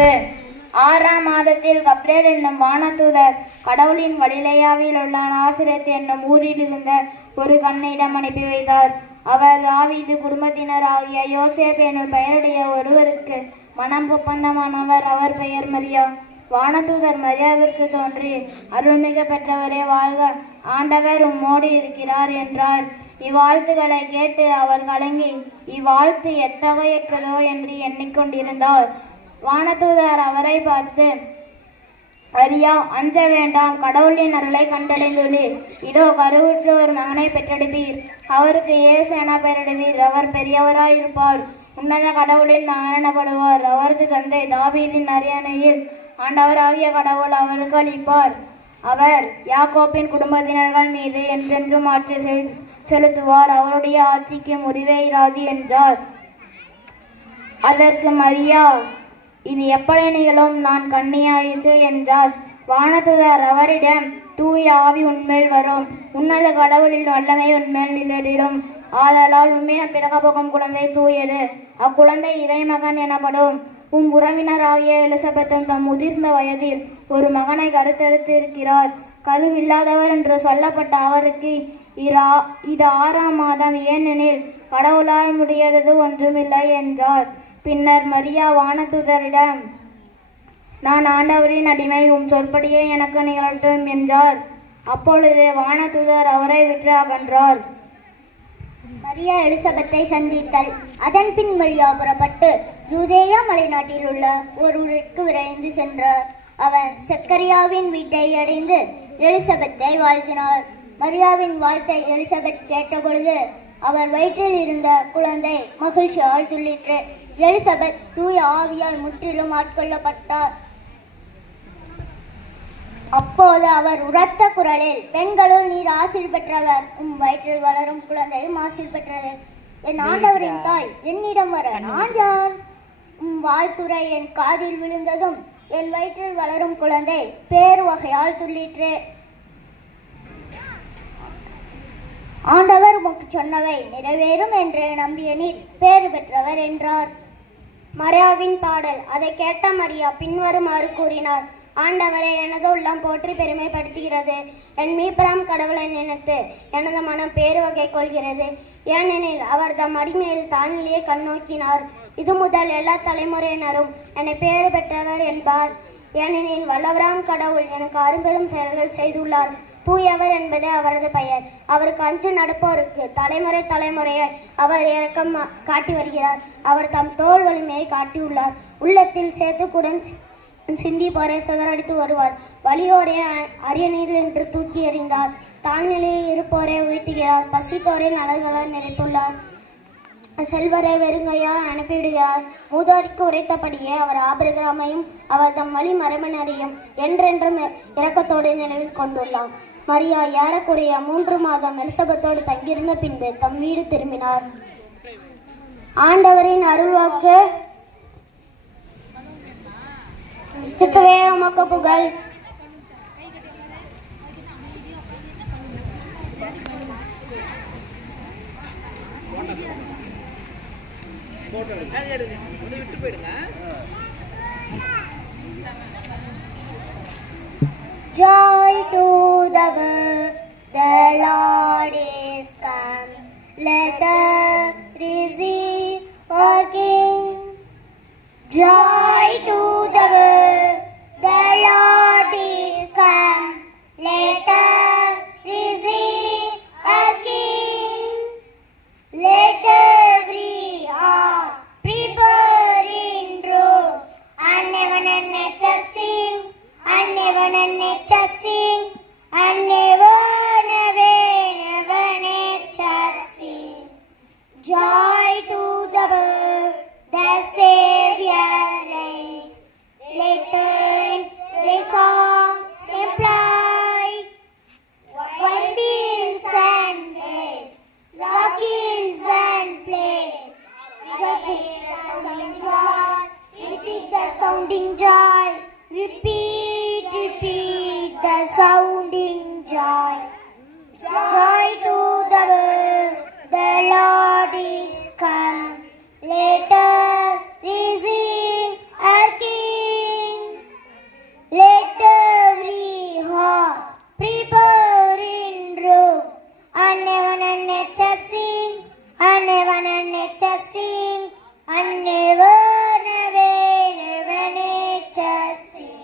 குறிப்பு: 6ஆம் மாதத்தில் கப்ரியேல் என்னும் வானதூதர் கடவுளின் கலிலேயாவில் உள்ள நாசரேத் என்னும் ஊரில் இருந்த ஒரு கன்னியிடம் அனுப்பி வைத்தார். அவர் தாவீது குடும்பத்தினராகிய யோசேப்பு என்னும் பெயருடைய ஒருவருக்கு மனம் ஒப்பந்தமானவர். அவர் பெயர் மரியா. வானதூதர் மரியாவிற்கு தோன்றி, அருள்மிக பெற்றவரே வாழ்க, ஆண்டவர் உம்மோடு இருக்கிறார் என்றார். இவ்வாழ்த்துக்களை கேட்டு அவர் கலங்கி இவ்வாழ்த்து எத்தகையற்றதோ என்று எண்ணிக்கொண்டிருந்தார். வானதூதர் அவரை பார்த்து, மரியா, அஞ்ச வேண்டாம், கடவுளின் அருளை கண்டடைந்துள்ளீர். இதோ கருவுற்று ஒரு மகனை பெற்றெடுப்பீர். அவருக்கு இயேசு என பெயரிடுவீர். அவர் பெரியவராயிருப்பார். உன்னத கடவுளின் மகன் எனப்படுவார். அவரது தந்தை தாவீதின் அரியணையில் ஆண்டவராகிய கடவுள் அவருக்கு அளிப்பார். அவர் யாக்கோப்பின் குடும்பத்தினர்கள் மீது என்றென்றும் ஆட்சி செலுத்துவார். அவருடைய ஆட்சிக்கு முடிவே இராது என்றார். அதற்கு மரியா, இது எப்படி நிகழும்? நான் கன்னியாயிற்று என்றார். வானதூதர் அவரிடம், தூய ஆவி உன்மேல் வரும், உன்னத கடவுளின் வல்லமை உன்மேல் நிழலிடும். ஆதலால் உம்மிடம் பிறக்கப் போகும் குழந்தை தூயது. அக்குழந்தை இறைமகன் எனப்படும். உறவினராகிய எலிசபெத்தும் தம் முதிர்ந்த வயதில் ஒரு மகனை கருத்தெடுத்திருக்கிறார். கருவில்லாதவர் என்று சொல்லப்பட்ட அவருக்கு இது 6ஆம் மாதம், ஏனெனில் கடவுளால் முடியாதது ஒன்றுமில்லை என்றார். பின்னர் மரியா வானதூதரிடம், நான் ஆண்டவரின் அடிமை, உம் சொற்படியே எனக்கு நிகழட்டும் என்றார். அப்பொழுது வானதூதர் அவரை விட்டு அகன்றார். மரியா எலிசபெத்தை சந்தித்தாள். அதன் பின் மரியா புறப்பட்டு யூதேயா மலைநாட்டில் உள்ள ஒரு ஊருக்கு விரைந்து சென்றார். அவர் செக்கரியாவின் வீட்டை அடைந்து எலிசபெத்தை வாழ்த்தினார். மரியாவின் வாழ்த்தை எலிசபெத் கேட்டபொழுது அவர் வயிற்றில் இருந்த குழந்தை மகிழ்ச்சியால் துள்ளிற்று. எலிசபெத் தூய ஆவியால் முற்றிலும் ஆட்கொள்ளப்பட்டார். அப்போது அவர் உரத்த குரலில், பெண்களுள் நீர் ஆசீர் பெற்றவர், உம் வயிற்றில் வளரும் குழந்தையும் ஆசீர் பெற்றது. என் ஆண்டவரின் தாய் என்னிடம் வர நான் யார்? உம் வாழ்த்துரை என் காதில் விழுந்ததும் என் வயிற்றில் வளரும் குழந்தை பேரு வகையால் துள்ளிற்று. ஆண்டவர் உமக்கு சொன்னவை நிறைவேறும் என்று நம்பிய நீர் பேறு பெற்றவர் என்றார். மரியாவின் பாடல். அதை கேட்ட மரியா பின்வருமாறு கூறினார்: ஆண்டவரை எனது உள்ளம் போற்றி பெருமைப்படுத்துகிறது. என் மீட்பராம் கடவுளை நினைத்து எனது மனம் பேறு வகை கொள்கிறது. ஏனெனில் அவர் தம் அடிமையில் தாழ்நிலையை கண்ணோக்கினார். இது முதல் எல்லா தலைமுறையினரும் என்னை பேறு பெற்றவர் என்பார். ஏனெனில் வல்லவராம் கடவுள் எனக்கு அரும்பெரும் செயல்கள் செய்துள்ளார். தூயவர் என்பது அவரது பெயர். அவருக்கு அஞ்சு நடப்போருக்கு தலைமுறை தலைமுறையாய் அவர் இரக்கம் காட்டி வருகிறார். அவர் தம் தோல் வலிமையை காட்டியுள்ளார். உள்ளத்தில் சேர்த்துக்குடன் சிந்தி போரை சிதறடித்து வருவார். வலியோரை அரியணையில் என்று தூக்கி எறிந்தார். தாழ்நிலையில் இருப்போரை உயர்த்துகிறார். பசித்தோரை நலன்களால் நிறைத்துள்ளார். செல்வரை வெறுங்கையால் அனுப்பிவிடுகிறார். மூதாரிக்கு உரைத்தபடியே அவர் ஆபிரகாமையும் அவர் தம் வழி மரபினரையும் என்றென்றும் இரக்கத்தோடு நினைவில் கொண்டுள்ளார். மரியா ஏறக்குறைய 3 மாதம் எலிசபெத்தோடு தங்கியிருந்த பின்பு தம் வீடு திரும்பினார். ஆண்டவரின் அருள்வாக்கு. கிறிஸ்துவே உமக்கு புகழ். Joy to the world, the Lord is come. Let us receive our King. Joy to the world, the Lord is come. Let us receive our King. Let every heart prepare in rows, and never nature sing, and never nature sing, and never nature sing. Joy to the world, the Savior reigns. Let the songs imply, while fields and waves, love hills and plains. Repeat the sounding joy. Repeat the sounding joy. Joy to the world, the Lord is come. Let us receive our King. never nature sing, I never nature sing, I never nature sing.